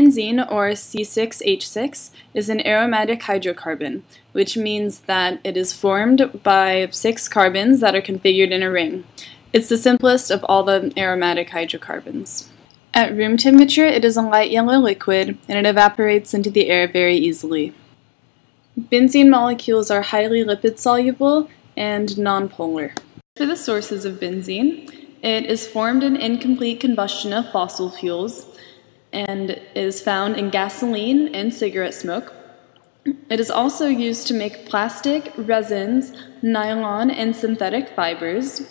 Benzene, or C6H6, is an aromatic hydrocarbon, which means that it is formed by 6 carbons that are configured in a ring. It's the simplest of all the aromatic hydrocarbons. At room temperature, it is a light yellow liquid, and it evaporates into the air very easily. Benzene molecules are highly lipid-soluble and nonpolar. For the sources of benzene, it is formed in incomplete combustion of fossil fuels and is found in gasoline and cigarette smoke. It is also used to make plastic, resins, nylon, and synthetic fibers,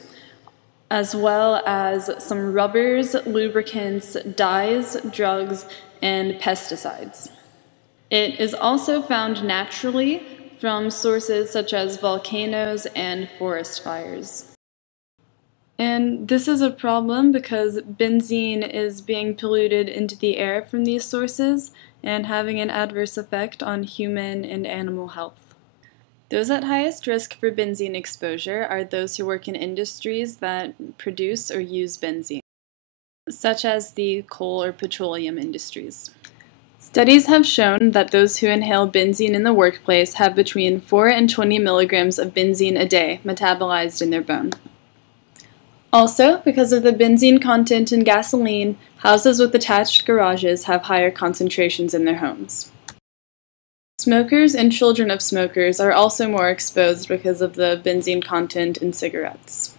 as well as some rubbers, lubricants, dyes, drugs, and pesticides. It is also found naturally from sources such as volcanoes and forest fires. And this is a problem because benzene is being polluted into the air from these sources and having an adverse effect on human and animal health. Those at highest risk for benzene exposure are those who work in industries that produce or use benzene, such as the coal or petroleum industries. Studies have shown that those who inhale benzene in the workplace have between 4 and 20 milligrams of benzene a day metabolized in their bone. Also, because of the benzene content in gasoline, houses with attached garages have higher concentrations in their homes. Smokers and children of smokers are also more exposed because of the benzene content in cigarettes.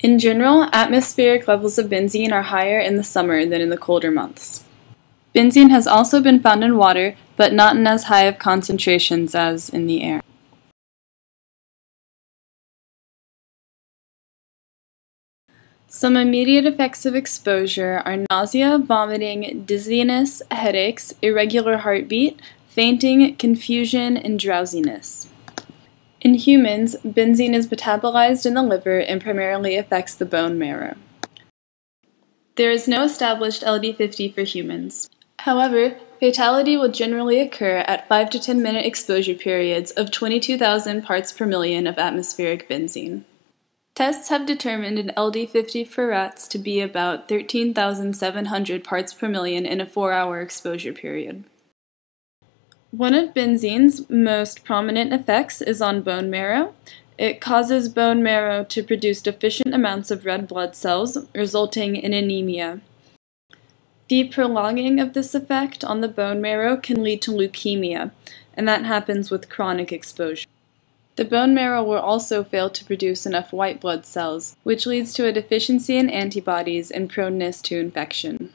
In general, atmospheric levels of benzene are higher in the summer than in the colder months. Benzene has also been found in water, but not in as high of concentrations as in the air. Some immediate effects of exposure are nausea, vomiting, dizziness, headaches, irregular heartbeat, fainting, confusion, and drowsiness. In humans, benzene is metabolized in the liver and primarily affects the bone marrow. There is no established LD50 for humans. However, fatality will generally occur at 5 to 10 minute exposure periods of 22,000 parts per million of atmospheric benzene. Tests have determined an LD50 for rats to be about 13,700 parts per million in a 4-hour exposure period. One of benzene's most prominent effects is on bone marrow. It causes bone marrow to produce deficient amounts of red blood cells, resulting in anemia. The prolonging of this effect on the bone marrow can lead to leukemia, and that happens with chronic exposure. The bone marrow will also fail to produce enough white blood cells, which leads to a deficiency in antibodies and proneness to infection.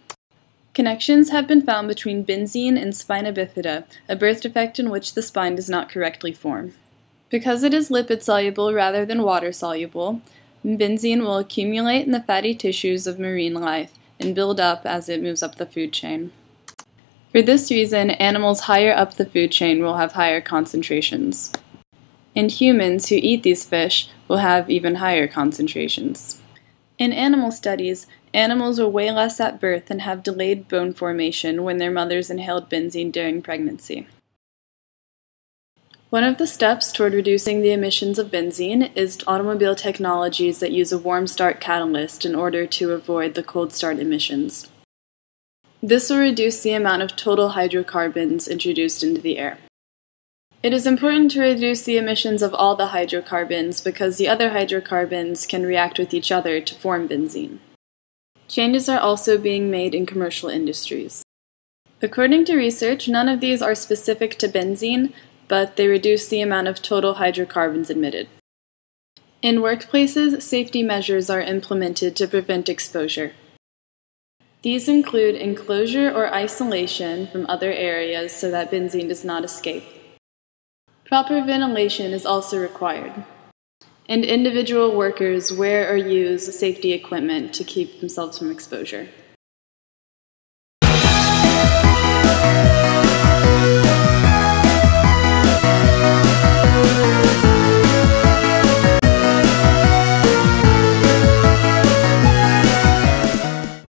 Connections have been found between benzene and spina bifida, a birth defect in which the spine does not correctly form. Because it is lipid-soluble rather than water-soluble, benzene will accumulate in the fatty tissues of marine life and build up as it moves up the food chain. For this reason, animals higher up the food chain will have higher concentrations. And humans who eat these fish will have even higher concentrations. In animal studies, animals are way less at birth and have delayed bone formation when their mothers inhaled benzene during pregnancy. One of the steps toward reducing the emissions of benzene is automobile technologies that use a warm start catalyst in order to avoid the cold start emissions. This will reduce the amount of total hydrocarbons introduced into the air. It is important to reduce the emissions of all the hydrocarbons because the other hydrocarbons can react with each other to form benzene. Changes are also being made in commercial industries. According to research, none of these are specific to benzene, but they reduce the amount of total hydrocarbons emitted. In workplaces, safety measures are implemented to prevent exposure. These include enclosure or isolation from other areas so that benzene does not escape. Proper ventilation is also required, and individual workers wear or use safety equipment to keep themselves from exposure.